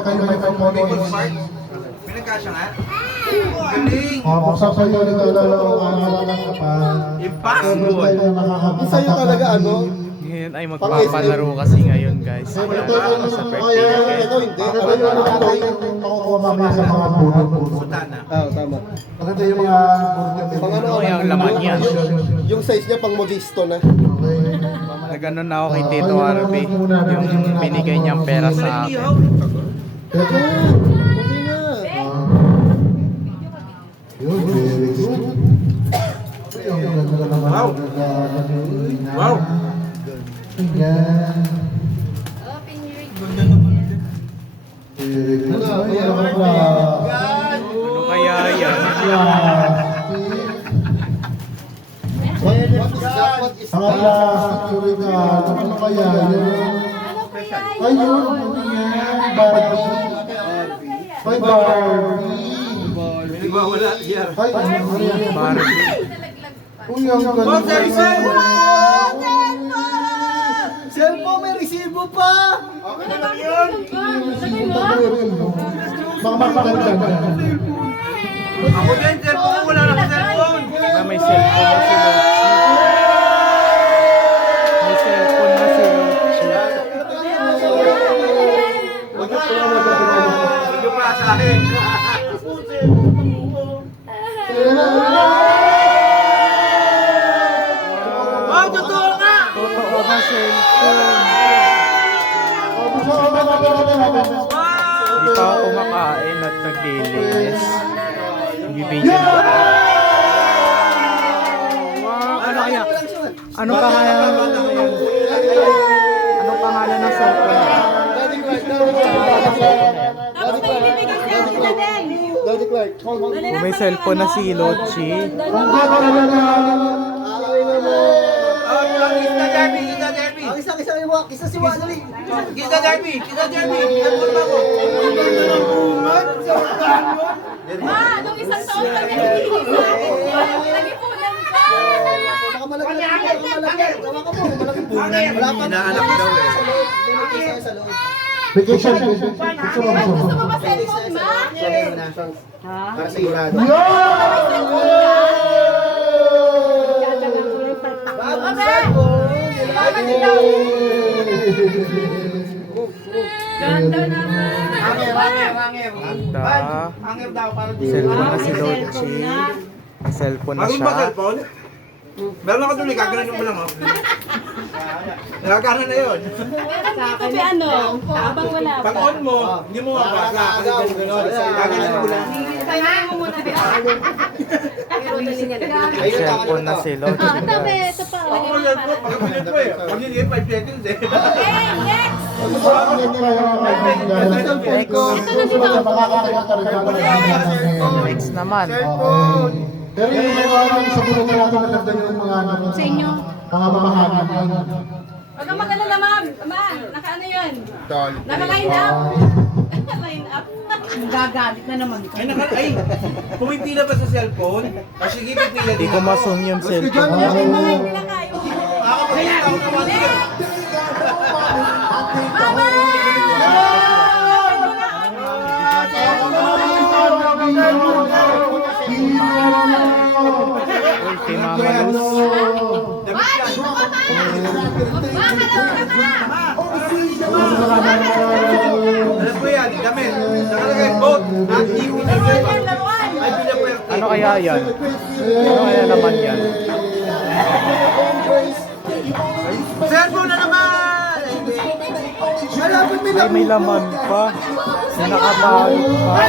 kayo may People's Park. Pinagkasya nga. Galing! Buksan sa iyo nito Impossible! sa'yo talaga ano? Ngayon ay magpapalaro kasi ngayon guys. Ito Sa birthday weekend. ito hindi. Ito yung makukuha mamaya sa mga puno. Sutana. Tama. Maganda yung mga pang Ano yung laman yan? Yung size niya pang modisto na. Nagano na ako kay Tito Arby. Yung binigay niyang pera sa akin. Teka, okay nga. Yun, very good. Wow! Wow! Yan. Open your Ano kaya yan? Ang plastic ano kaya yun? Ayun, ano yan? Barbie. Ay, Barbie. Hindi ba wala? Here. Ay, ano yan? Barbie. Uy, ang ganda. Oh, Teresa! Cellphone, may resibo pa! Baka makakalitan ka. Ako din, cellphone. Wala na akong cellphone. Na may cellphone na si Lochi. May cellphone na si Lochi. Huwag niyo pa sa akin. Oh, totoo nga! Totoo na cellphone. Hindi pa ako kumakain at naglilinis. Bibigyan na. Wow, ano kaya? Anong pangalan ng Anong pangalan ng cellphone? Tapos may ibibigay sa'yo sila din. Daddy Clark. Kung may cellphone na si Lochi, Oh, Gizda Derby! Gizda Derby! Isa si Wadali. Gizda Derby! Gizda Derby! Cellphone ba ko? Ma, nung isang taon pa niya hindi sa akin. Nag-ipunan ka. Malaki. Tama ka po. Malaki po. Inaanak daw eh. Vacation. Gusto mo ba cellphone, ma? Para sigurado. Ganda naman. ganda. Hanger daw para di. Cellphone na si Lochi. May cellphone na Maging ba siya. cellphone? Meron ako tuloy, gaganan mo lang oh. Nagkakanan na yun. Dito may ano, habang wala pa. Pag on mo, hindi mo mabasa. Kasi gano'n, gaganan mo lang. Kaya mo muna. May cellphone na si Lochi. Tabi, ito pa. Ako mo yan po, pag pilit mo eh. Pag hindi 5 seconds eh. Okay, next. Next naman. Pero yung mga sa buong natin naganda yung mga Sa inyo. mga mamahagi yun. Huwag kang mag-alala, ma'am. Ma'am, naka-ano yun? Naka-line up. Line up. Gagalit na naman ka. Ay, pumipila ba sa cellphone? O sige, pipila Hindi din ko ako. masum yung cellphone. Pila kayo. Kakapagin ako naman din. Mama! Uy, kay Mama Luz. Damit yan. Alam ko yan, damit. Nakalagay boat. At ipinapwerte. Ay, pinapwerte. Ano kaya yan? Ano kaya naman yan? Cellphone na naman! Ay, may laman pa. May nakabalot pa.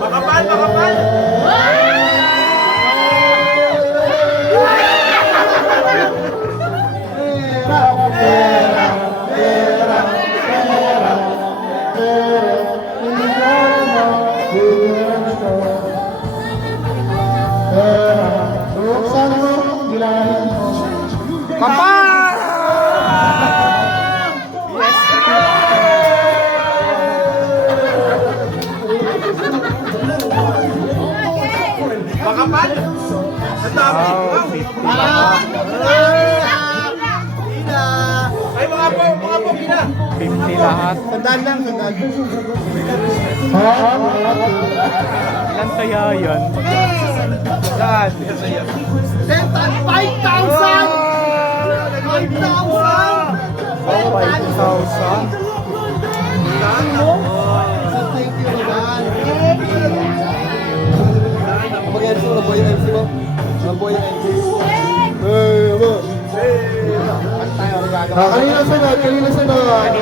Makapal, makapal! Kapal! Ay, mga po, gina. 50 lahat. Sandaan lang, sandaan. Ilan kaya yan? Saan? 5,000. Kanina sunod, kanina sunod.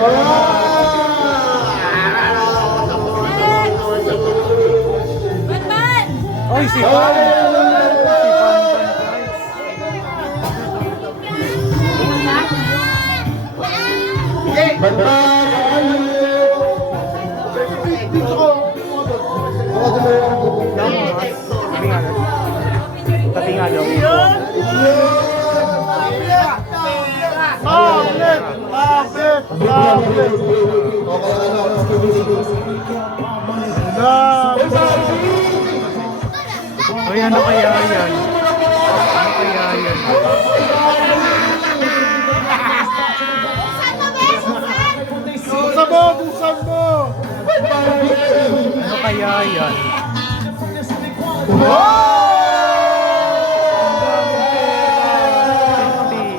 Batman! Oy, si Van. Si Van Van Price. Tabi nga daw. Tabi nga daw. Uy, ano kaya yan? Ano kaya yan? Ano kaya yan?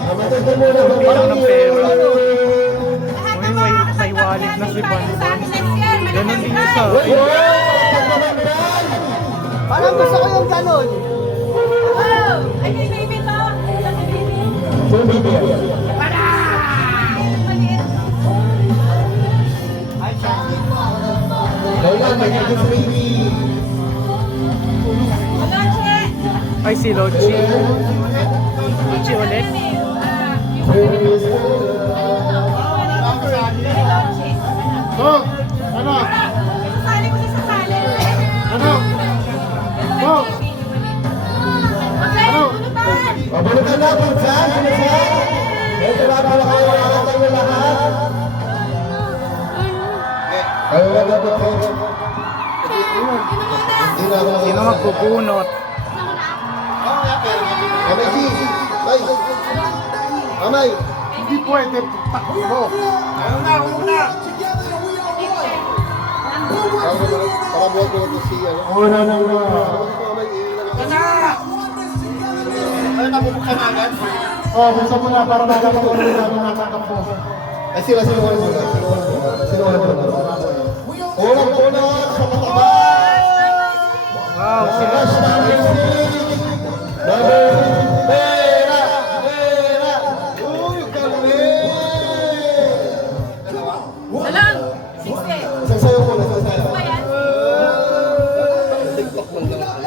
Kunti lang ng pera. Uy, may wallet na si Van Van. Ganun din yung sa akin. Parang gusto ko yung ganon. Wow! Ay, kay baby to! Maliit. Wala, Che! Ay, si Lochi. Lochi ulit. Oh, ano? Sasali ko sa sasali. Ano? Oh, Okay, bulutan! Pabulutan na, Bunsan. Bunsan. Ito ba ba kayo nakakatayo lahat? Kayo na ba po? Sino magpupunot? Amay, si. Ay. Amay. Hindi pwede. Takbo. Pakabuhat mo ito si ano? Una na una. Ay, nabubuksan na agad. Oh, buksan mo na para magawa ko ulit namin nakakap mo. Ay, sila. Unang-una sa pataba. Wow, sila. Pera! Uy, galing! Salang! 60. Isang sayo muna, isang sayo. Ba yan?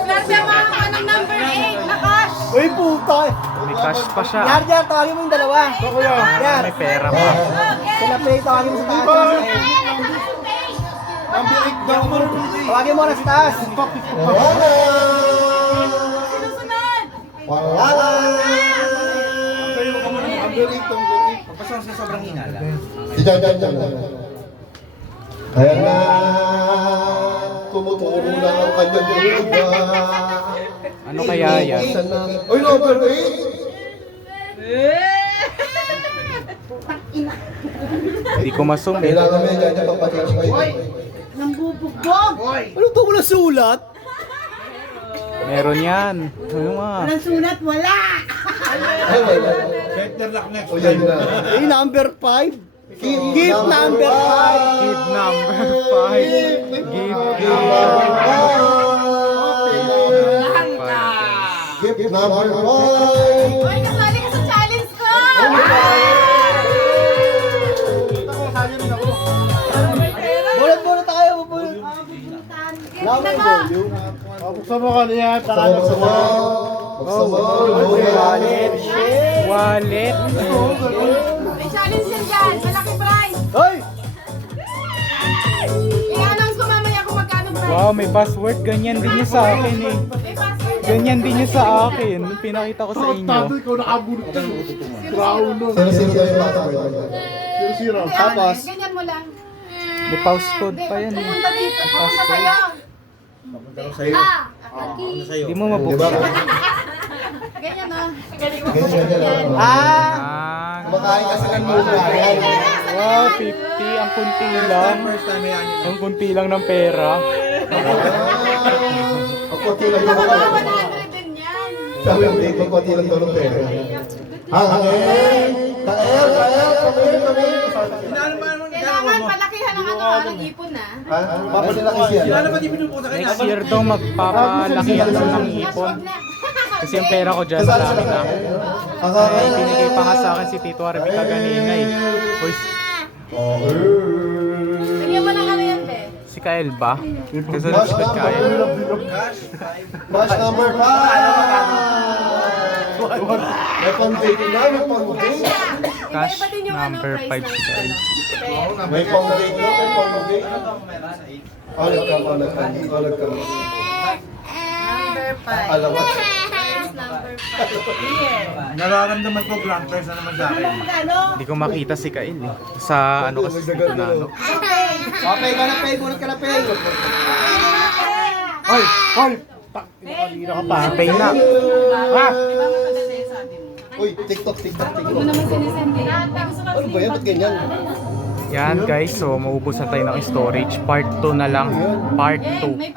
Swerte ang mga kanang number 8 na cash! Uy, puta. May cash pa siya. Yar, tawagin mo yung dalawa. Yar, May pera pa. sila play, tawagin mo sa taas. Number 8 daw mo. Tawagin mo na sa taas. Sinusunod! Wala! Number 8, number 8. Pagpasang sa sobrang hinala. Si Jan. Kaya na tumuturo na ang kanyang iba. Ano kaya yan? Uy, number 8! Hindi ko masum eh. Kailangan mo yan dyan pagpatch kayo. Nambubugbog! Ano to, wala sulat? Meron yan. Ano nga? Walang sulat, wala! Ay, wala. Better luck next O yan time. na. Eh, number 5. Give number 5. Give number 5. Give number 5. Gift number 5. Uy, kasali ka sa challenge ko! Bulot tayo, bulot. Tingnan mo! Buksan mo kanina. Buksan mo. Wallet. Wallet. May challenge yan dyan! Malaki prize! Hoy! I-announce ko mamaya kung magkano prize. Wow, may password. Ganyan din niya sa akin eh. May password. Ganyan din niya sa akin. Pinakita ko sa inyo. Sino kayo password? Hindi, Tapos? ganyan mo lang. May pause code pa yan eh. Pupunta dito. Pupunta sa'yo. Sa'yo. Sa'yo. Hindi mo mabuksan. Ganyan na. Ganyan. Ah, Kumakain kasi ng muna. wow, 50. Ang kunti lang. First time yan yun. Ang kunti lang ng pera. Ang konti lang Baka daw. 100 din yan. Sabi ang date, ang konti lang daw ng pera. Hangin! Kami! Sinano ba naman Kailangan palakihan ng ng ipon na. Ha? Papalaki siya. Sinano ba di pinupunta kayo Next year daw magpapalaki yan sa ng ipon. Kasi yung pera ko dyan Kasali marami sila na. Eh, binigay pa nga sa akin si Tito Arbica kanina eh. Uy, Bigyan mo ng ano yan, te. si Kael ba? Kasi nagsulat Kael. Match number 5! May pang-date na, may pang-date. Cash Iba din yung number price 5 ng si Kael. ano. May pang-date na, may pang-date. Nagkama. Number 5. Alam mo. Price number 5. Here. Nararamdaman ko grandparents na naman sa akin. Hindi ko makita si Kael eh. Sa ano kasi sa dito na ano. Okay ka na, Pay. Bunot ka na, Pay. Hoy! Hoy! Kanina ka pa. Pay na. Ha? Iba mo ito kasi sabi mo. Uy, TikTok. Hindi mo naman sinisend eh. Ano ba yan? Ba't ganyan? Yan guys, so maubos na tayo ng storage. Part 2 na lang. Part Yan, 2. may